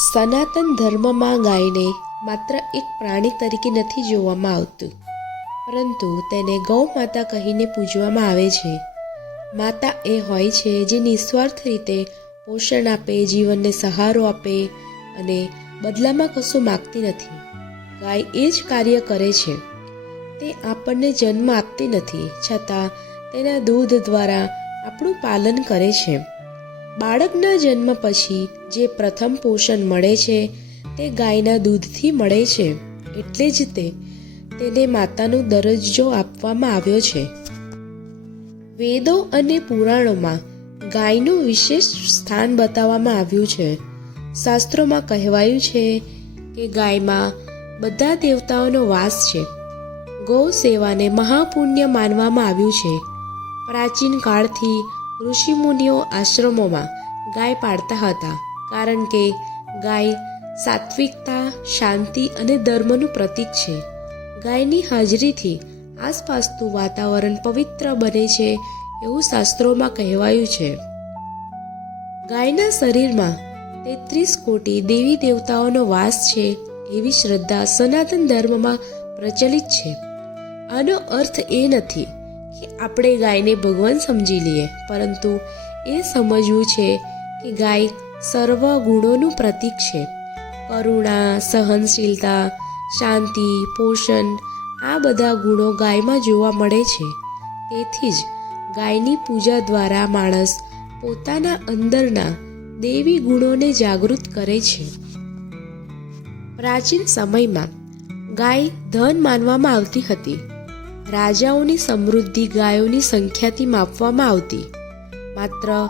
સનાતન ધર્મમાં ગાયને માત્ર એક પ્રાણી તરીકે નથી જોવામાં આવતું. પરંતુ તેને ગૌ માતા કહીને પૂજવામાં આવે છે. માતા એ હોય છે જે નિસ્વાર્થ રીતે પોષણ આપે, જીવનને સહારો આપે અને બદલામાં કશું માગતી નથી. ગાય એ જ કાર્ય કરે છે. તે આપણને જન્મ આપતી નથી, છતાં તેના દૂધ દ્વારા આપણું પાલન કરે છે. બાળકના જન્મ પછી જે પ્રથમ પોષણ મળે છે, તે ગાયના દૂધથી મળે છે. એટલે જ તે તેને માતાનો દરજ્જો આપવામાં આવ્યો છે. વેદો અને પુરાણોમાં ગાયનું વિશેષ સ્થાન બતાવવામાં આવ્યું છે. શાસ્ત્રોમાં કહેવાયું છે કે ગાયમાં બધા દેવતાઓનો વાસ છે. ગૌ સેવાને મહાપુણ્ય માનવામાં આવ્યું છે. પ્રાચીન કાળથી ઋષિમુનિઓ આશ્રમોમાં ગાય પાળતા હતા. કારણ કે ગાય સાત્વિકતા, શાંતિ અને ધર્મનું પ્રતીક છે. ગાયની હાજરીથી આસપાસનું વાતાવરણ પવિત્ર બને છે એવું શાસ્ત્રોમાં કહેવાયું છે. ગાયના શરીરમાં તેત્રીસ કોટી દેવી દેવતાઓનો વાસ છે એવી શ્રદ્ધા સનાતન ધર્મમાં પ્રચલિત છે. આનો અર્થ એ નથી કે આપણે ગાયને ભગવાન સમજી લઈએ, પરંતુ એ સમજવું છે કે ગાય સર્વ ગુણોનું પ્રતીક છે. કરુણા, સહનશીલતા, શાંતિ, પોષણ આ બધા ગુણો ગાયમાં જોવા મળે છે. તેથી જ ગાયની પૂજા દ્વારા માણસ પોતાના અંદરના દેવી ગુણોને જાગૃત કરે છે. પ્રાચીન સમયમાં ગાય ધન માનવામાં આવતી હતી. રાજાઓની સમૃદ્ધિ ગાયોની સંખ્યાથી માપવામાં આવતી. માત્ર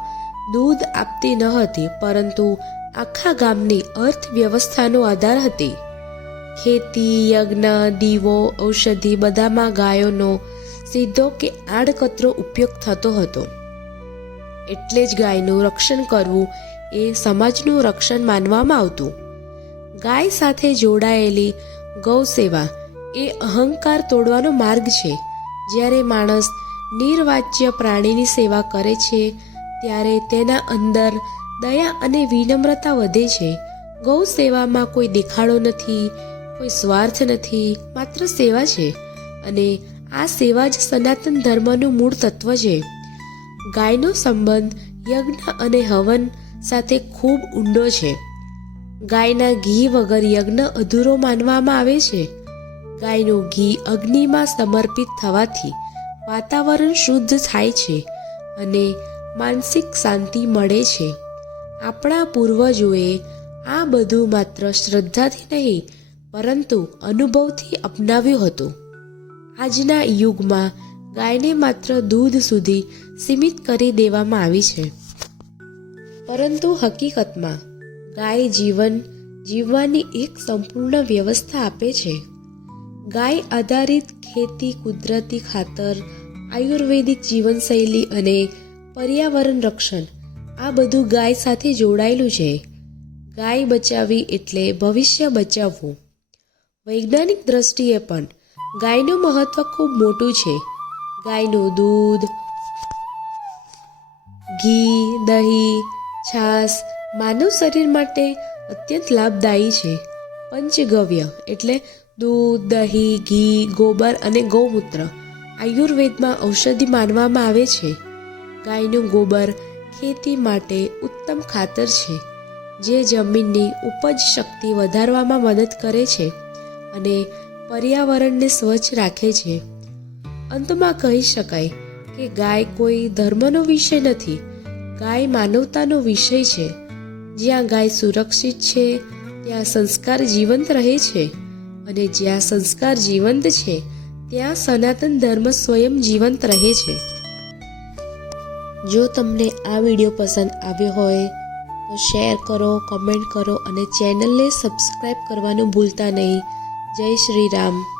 દૂધ આપતી ન હતી, પરંતુ આખા ગામની અર્થવ્યવસ્થાનો આધાર હતી. ખેતી, યજ્ઞ, દીવો, ઔષધિ બધામાં ગાયોનો સીધો કે આડકતરો ઉપયોગ થતો હતો. એટલે જ ગાયનું રક્ષણ કરવું એ સમાજનું રક્ષણ માનવામાં આવતું. ગાય સાથે જોડાયેલી ગૌ સેવા એ અહંકાર તોડવાનો માર્ગ છે. જ્યારે માણસ નિર્વાચ્ય પ્રાણીની સેવા કરે છે ત્યારે તેના અંદર દયા અને વિનમ્રતા વધે છે. ગૌ સેવામાં કોઈ દેખાડો નથી, કોઈ સ્વાર્થ નથી, માત્ર સેવા છે. અને આ સેવા જ સનાતન ધર્મનું મૂળ તત્વ છે. ગાયનો સંબંધ, યજ્ઞ અને હવન સાથે ખૂબ ઊંડો છે. ગાયના ઘી વગર યજ્ઞ અધૂરો માનવામાં આવે છે. ગાયનું ઘી અગ્નિમાં સમર્પિત થવાથી વાતાવરણ શુદ્ધ થાય છે. અને માનસિક શાંતિ મળે છે. આપણા પૂર્વજોએ આ બધું માત્ર શ્રદ્ધાથી નહીં, પરંતુ અનુભવથી અપનાવ્યું હતું. આજના યુગમાં ગાયને માત્ર દૂધ સુધી સીમિત કરી દેવામાં આવી છે. પરંતુ હકીકતમાં, ગાય જીવન જીવવાની એક સંપૂર્ણ વ્યવસ્થા આપે છે. ગાય આધારિત ખેતી કુદરતી ખાતર, આયુર્વેદિક જીવનશૈલી અને પર્યાવરણ રક્ષણ. આ બધું ગાય સાથે જોડાયેલું છે. ગાય બચાવવી એટલે ભવિષ્ય બચાવવું. વૈજ્ઞાનિક દ્રષ્ટિએ પણ ગાયનું મહત્વ ખૂબ મોટું છે. ગાયનું દૂધ, ઘી, દહીં છાસ માનવ શરીર માટે અત્યંત લાભદાયી છે. પંચગવ્ય એટલે દૂધ, દહીં, ઘી, ગોબર અને ગૌમૂત્ર. આયુર્વેદમાં ઔષધિ માનવામાં આવે છે. ગાયનું ગોબર ખેતી માટે ઉત્તમ ખાતર છે, જે જમીનની ઉપજ શક્તિ વધારવામાં મદદ કરે છે અને પર્યાવરણને સ્વચ્છ રાખે છે. અંતમાં કહી શકાય કે ગાય કોઈ ધર્મનો વિષય નથી, ગાય માનવતાનો વિષય છે. જ્યાં ગાય સુરક્ષિત છે, ત્યાં સંસ્કાર જીવંત રહે છે અને જ્યાં સંસ્કાર જીવંત છે, ત્યાં સનાતન ધર્મ સ્વયં જીવંત રહે છે. જો તમને આ વીડિયો પસંદ આવ્યો હોય, તો શેર કરો, કમેન્ટ કરો અને ચેનલને સબસ્ક્રાઈબ કરવાનું ભૂલતા નહીં. જય શ્રી રામ.